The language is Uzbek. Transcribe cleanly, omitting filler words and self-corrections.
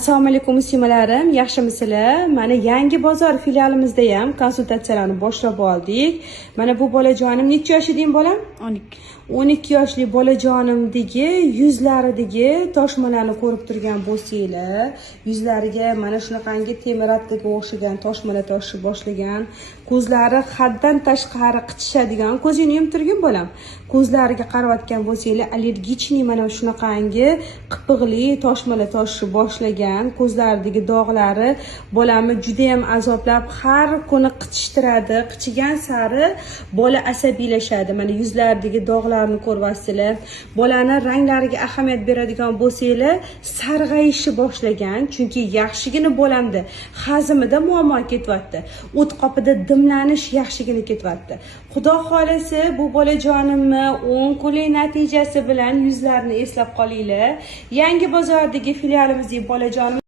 Assalomu alaykum muslimilarim, yaxshimisizlar? Mana Yangi bozor filialimizda ham konsultatsiyalarni boshlab oldik. Mana bu bolajonim necha yosh eding bolam? 12. 12 yoshli bolajonimdagi yuzlaridagi toshmalarni ko'rib turgan bo'lsanglar, yuzlariga mana shunaqangi temiratiga o'xshagan toshmalar toshib boshlagan, ko'zlari haddan tashqari qichishadigan, ko'zingni yumib turgin bolam. Ko'zlariga qarayotgan bo'lsanglar, allergichniy mana shunaqangi qipig'li toshmalar toshib boshlagan, ko'zlaridagi dog'lari bolamni juda ham azoblab har kuni qichishtiradi. Qichigan sari bola asabiylashadi. Mana yuzlaridagi dog'larni ko'ryapsizlar. Bolani ranglariga ahamiyat beradigan bo'lsanglar, sarg'ayishi boshlagan, chunki yaxshigina bo'lamdi. Hazmida muammo ketyapti. O't qopida dimlanish yaxshigina ketyapti. Xudo xolasa bu bolajonimni 10 kunlik natijasi bilan yuzlarini eslab qolinglar. Yangi bozordagi filialimizning bolajonim